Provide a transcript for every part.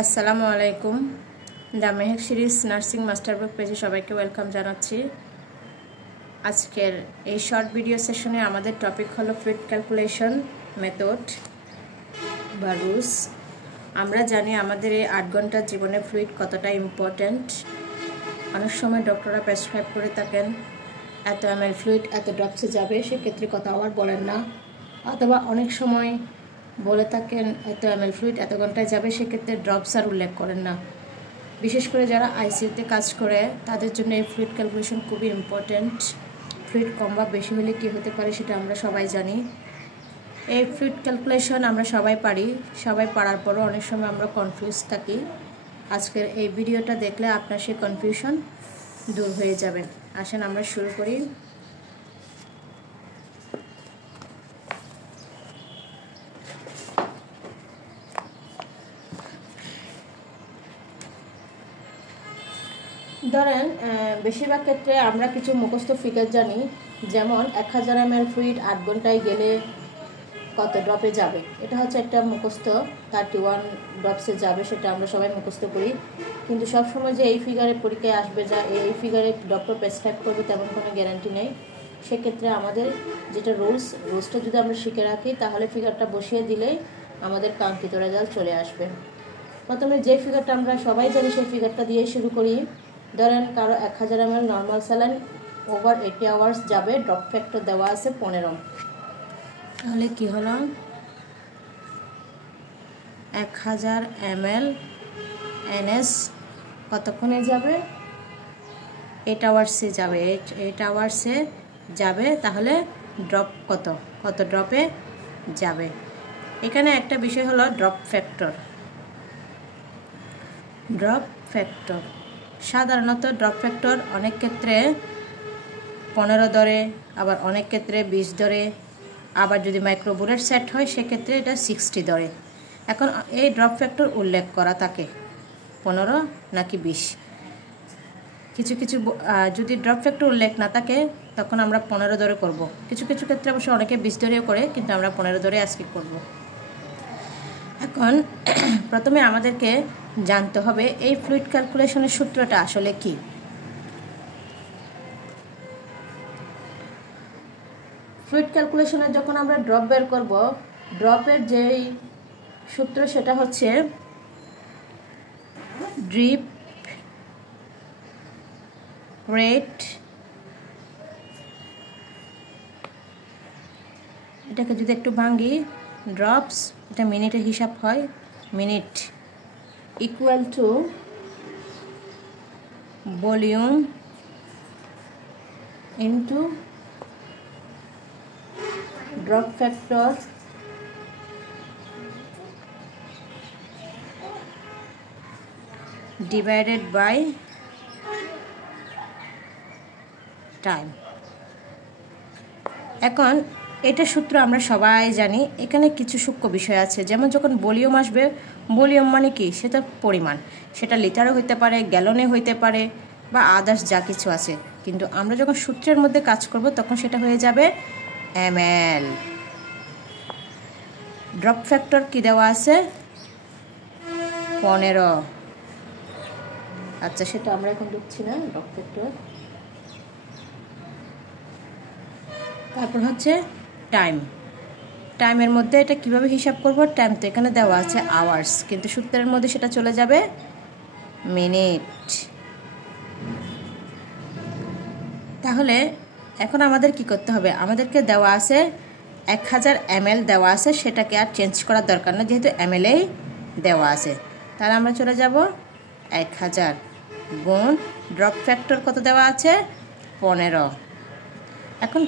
আসসালামু আলাইকুম। The Mehak series nursing master বুক পেজে সবাইকে ওয়েলকাম জানাচ্ছি। আজকের এই শর্ট ভিডিও সেশনে আমাদের টপিক হলো ফ্লুইড ক্যালকুলেশন মেথড বা রুলস। আমরা জানি আমাদের এই 8 ঘন্টার জীবনে ফ্লুইড কতটা ইম্পর্ট্যান্ট। অনেক সময় ডক্টররা প্রেসক্রাইব করে থাকেন এত ml ফ্লুইড এত ড্রপসে যাবে, সেক্ষেত্রে কথা আবার বলেন না। অথবা অনেক সময় বলে থাকেন এত ml ফ্লুইড এত ঘন্টায় যাবে, সেক্ষেত্রে ড্রপস আর উল্লেখ করেন না। বিশেষ করে যারা আইসিইউতে কাজ করে তাদের জন্য এই ফ্লুইড ক্যালকুলেশন খুবই ইম্পর্ট্যান্ট। ফ্লুইড কম বা বেশি হলে কী হতে পারে সেটা আমরা সবাই জানি। এই ফ্লুইড ক্যালকুলেশন আমরা সবাই পারি, সবাই পারার পরও অনেক সময় আমরা কনফিউজ থাকি। আজকের এই ভিডিওটা দেখলে আপনার সেই কনফিউশন দূর হয়ে যাবে। আসেন আমরা শুরু করি। ধরেন বেশিরভাগ ক্ষেত্রে আমরা কিছু মুখস্থ ফিগার জানি, যেমন 1000 ml ফ্লুইড 8 ঘন্টায় গেলে কত ড্রপে যাবে। এটা হচ্ছে একটা মুখস্থ, 31 ড্রপসে যাবে, সেটা আমরা সবাই মুখস্থ করি। কিন্তু সবসময় যে এই ফিগারে পরীক্ষায় আসবে, যা এই ফিগারে ডক্টর প্রেসক্রাইব করবে তেমন কোনো গ্যারান্টি নেই। সেক্ষেত্রে আমাদের যেটা রুলসটা যদি আমরা শিখে রাখি, তাহলে ফিগারটা বসিয়ে দিলেই আমাদের কাঙ্ক্ষিত রেজাল্ট চলে আসবে। প্রথমে যে ফিগারটা আমরা সবাই জানি সেই ফিগারটা দিয়েই শুরু করি। ধরেন কারো 1000 ml normal saline over 80 hours যাবে, ড্রপ ফ্যাক্টর দেওয়া আছে 15। তাহলে কি হলো, 1000 ml NS কতক্ষণে যাবে? 8 আওয়ার্সে যাবে। 8 আওয়ার্সে যাবে, তাহলে ড্রপ কত ড্রপে যাবে। এখানে একটা বিষয় হলো ড্রপ ফ্যাক্টর। সাধারণত ড্রপ ফ্যাক্টর অনেক ক্ষেত্রে 15 ধরে, আবার অনেক ক্ষেত্রে 20 ধরে, আবার যদি মাইক্রোবুলেট সেট হয় সেক্ষেত্রে এটা 60 ধরে। এখন এই ড্রপ ফ্যাক্টর উল্লেখ করা থাকে 15 নাকি 20। কিছু যদি ড্রপ ফ্যাক্টর উল্লেখ না থাকে তখন আমরা 15 ধরে করব। কিছু ক্ষেত্রে অবশ্য অনেকে 20 ধরেও করে, কিন্তু আমরা 15 ধরে আজকে করব। এখন প্রথমে আমাদেরকে জানতে হবে এই ফ্লুইড ক্যালকুলেশনের সূত্রটা আসলে কি। ফ্লুইড ক্যালকুলেশনে যখন আমরা ড্রপ বের করব, ড্রপের যেই সূত্র সেটা হচ্ছে ড্রিপ রেট, এটাকে যদি একটু ভাঙি, ড্রপস এটা মিনিটে হিসাব হয়, minute equal to volume into drop factor divided by time. এখন এটা সূত্র আমরা সবাই জানি। এখানে কিছু সূক্ষ্ম বিষয় আছে, যেমন যখন ভলিউম আসবে, ভলিউম মানে কি, সেটা পরিমাণ, সেটা লিটারে হইতে পারে, গ্যালনে হইতে পারে, বা আদার্স যা কিছু আছে। কিন্তু আমরা যখন সূত্রের মধ্যে কাজ করব তখন সেটা হয়ে যাবে ml। ড্রপ ফ্যাক্টর কি দেওয়া আছে? 15। আচ্ছা, সেটা আমরা এখন লিখছি না, ড্রপ ফ্যাক্টর। তারপর হচ্ছে টাইমের মধ্যে এটা কিভাবে হিসাব করব? টাইম তো এখানে দেওয়া আছে আওয়ার্স, কিন্তু সূত্রের মধ্যে সেটা চলে যাবে মিনিট। তাহলে এখন আমাদের কি করতে হবে? আমাদেরকে দেওয়া আছে 1000 ml দেওয়া আছে, সেটাকে আর চেঞ্জ করার দরকার না, যেহেতু ml-এই দেওয়া আছে। তাহলে আমরা চলে যাব 1000 গুণ ড্রপ ফ্যাক্টর কত দেওয়া আছে? 15। এখন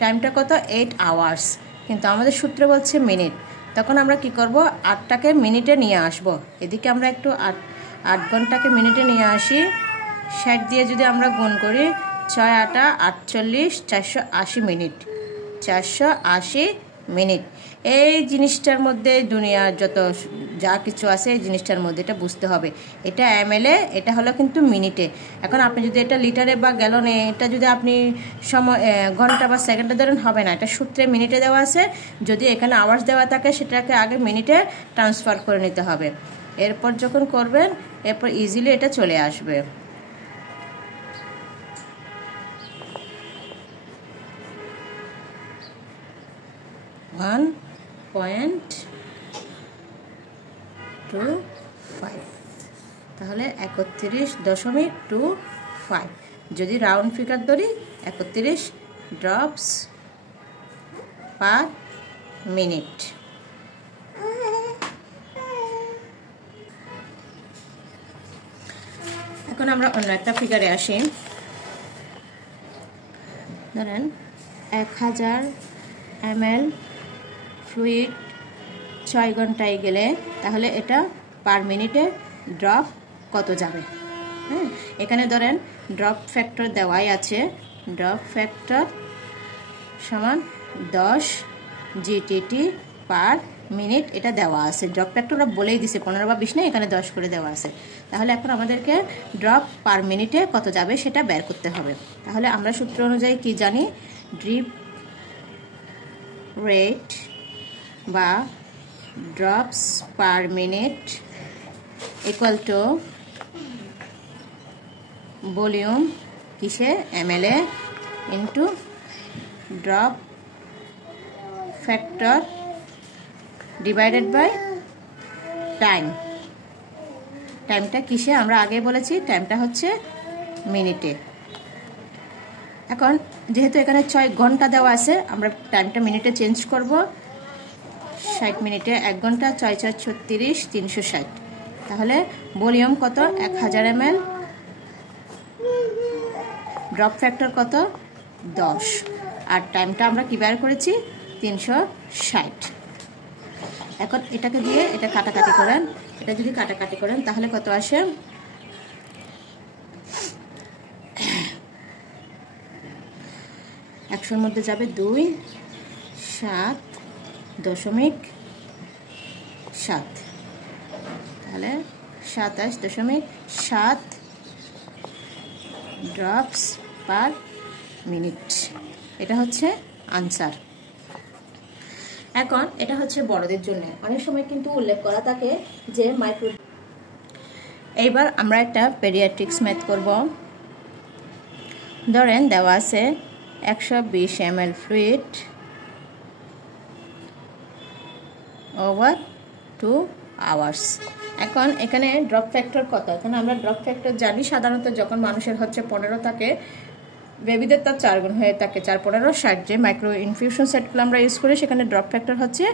টাইমটা কত? 8 আওয়ার্স, কিন্তু আমাদের সূত্র বলছে মিনিট। তখন আমরা কি করব? 8টাকে মিনিটে নিয়ে আসব। এদিকে আমরা একটু 8 ঘন্টাকে মিনিটে নিয়ে আসি। 60 দিয়ে যদি আমরা গুণ করি, 6 8 48, 480 মিনিট। 480 মিনিট। এই জিনিসটার মধ্যে দুনিয়ার যত যা কিছু আছে এই জিনিসটার মধ্যে এটা বুঝতে হবে। এটা ml এ, এটা হলো কিন্তু মিনিটে। এখন আপনি যদি এটা লিটারে বা গ্যালনে, এটা যদি আপনি সময় ঘন্টা বা সেকেন্ডে ধরেন হবে না, এটা সূত্রে মিনিটে দেওয়া আছে। যদি এখানে আওয়ার্স দেওয়া থাকে সেটাকে আগে মিনিটে ট্রান্সফার করে নিতে হবে। এরপর যখন করবেন এরপর ইজিলি এটা চলে আসবে। তাহলে 31.25। যদি রাউন্ড ফিগার ধরি 31 ড্রপস পার মিনিট। এখন আমরা অন্য একটা ফিগারে আসি। ধরেন 1000 ml ফ্লুইড 6 ঘন্টায় গেলে তাহলে এটা পার মিনিটে ড্রপ কত যাবে। হ্যাঁ, এখানে ধরেন ড্রপ ফ্যাক্টর দেওয়াই আছে। ড্রপ ফ্যাক্টর সমান 10 জিটিটি পার মিনিট, এটা দেওয়া আছে। ড্রপ ফ্যাক্টরটা বলেই দিছে 15 বা 20 না, এখানে 10 করে দেওয়া আছে। তাহলে এখন আমাদেরকে ড্রপ পার মিনিটে কত যাবে সেটা বের করতে হবে। তাহলে আমরা সূত্র অনুযায়ী কি জানি, ড্রিপ রেট বা drops per minute equal to volume কিসে ml এ into drop factor divided by time. টাইমটা কিসে আমরা আগে বলেছি, টাইমটা হচ্ছে মিনিটে। এখন যেহেতু এখানে 6 ঘন্টা দেওয়া আছে, আমরা টাইমটা মিনিটে চেঞ্জ করব। 60 মিনিটে 1 ঘন্টা, 6 4 36 360। তাহলে ভলিউম কত, 1000 ml, ড্রপ ফ্যাক্টর কত 10, আর টাইমটা আমরা কি বের করেছি 360। এখন এটাকে দিয়ে এটা কাটাকাটি করেন, এটা যদি কাটাকাটি করেন তাহলে কত আসে, 100 মধ্যে যাবে 2, 7.7, তাহলে 27.7 ড্রপস পার মিনিট। এটা হচ্ছে আনসার। এখন এটা হচ্ছে বড়দের জন্য, অনেক সময় কিন্তু উল্লেখ করা থাকে যে মাইক্রো। এইবার আমরা একটা পেডিয়াট্রিক্স ম্যাথ করব। ধরেন দেওয়া আছে 120 ml ফ্লুইড ওভার 2 আওয়ার্স। এখন এখানে ড্রপ ফ্যাক্টর কত, এখানে আমরা ড্রপ ফ্যাক্টর জানি সাধারণত যখন মানুষের হচ্ছে 15 থাকে, বেবিদের তার 4 গুণ হয়ে থাকে, 4 15 60। যে মাইক্রো ইনফিউশন সেটগুলো আমরা ইউজ করি সেখানে ড্রপ ফ্যাক্টর হচ্ছে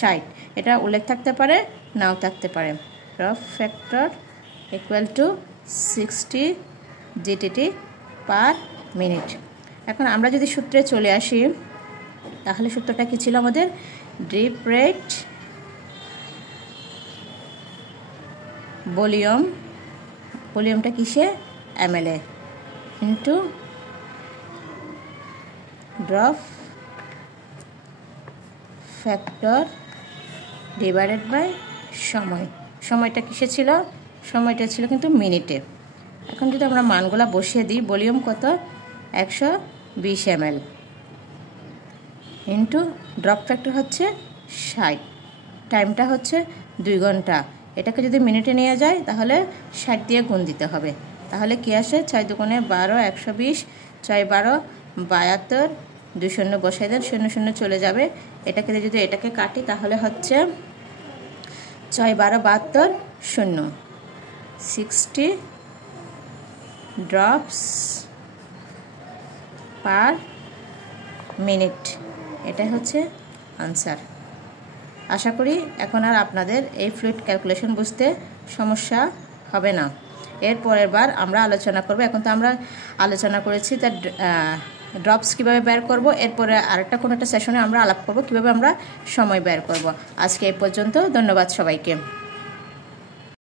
60। এটা উল্লেখ থাকতে পারে নাও থাকতে পারে। Drop factor equal to 60 GTT per minute. এখন আমরা যদি সূত্রে চলে আসি তাহলে সূত্রটা কি ছিল আমাদের, ড্রিপ রেট ভলিউম, ভলিউমটা কিসে ml এ into drop factor divided by সময়। সময়টা কিসে ছিল, সময়টা ছিল কিন্তু মিনিটে। এখন যদি আমরা মানগুলা বসিয়ে দিই, ভলিউম কত 120 ml ইন্টু ড্রপ ফ্যাক্টর হচ্ছে 60, টাইমটা হচ্ছে 2 ঘন্টা। এটাকে যদি মিনিটে নিয়ে যায় তাহলে 60 দিয়ে গুণ দিতে হবে। তাহলে কি আসে, 6 দুগুণে 12, 120, 6 12 72, 2 শূন্য বসাই দেন, 0 0 চলে যাবে। এটাকে যদি এটাকে কাটি তাহলে হচ্ছে 6 12 72 0, 60 ড্রপস পার মিনিট। এটাই হচ্ছে আনসার। আশা করি এখন আর আপনাদের এই ফ্লুইড ক্যালকুলেশন বুঝতে সমস্যা হবে না। এর পরের বার আমরা আলোচনা করব। এখন তো আমরা আলোচনা করেছি তার ড্রপস কীভাবে বের করব, এরপরে আরেকটা কোনো একটা সেশনে আমরা আলাপ করব কীভাবে আমরা সময় বের করব। আজকে এই পর্যন্ত, ধন্যবাদ সবাইকে।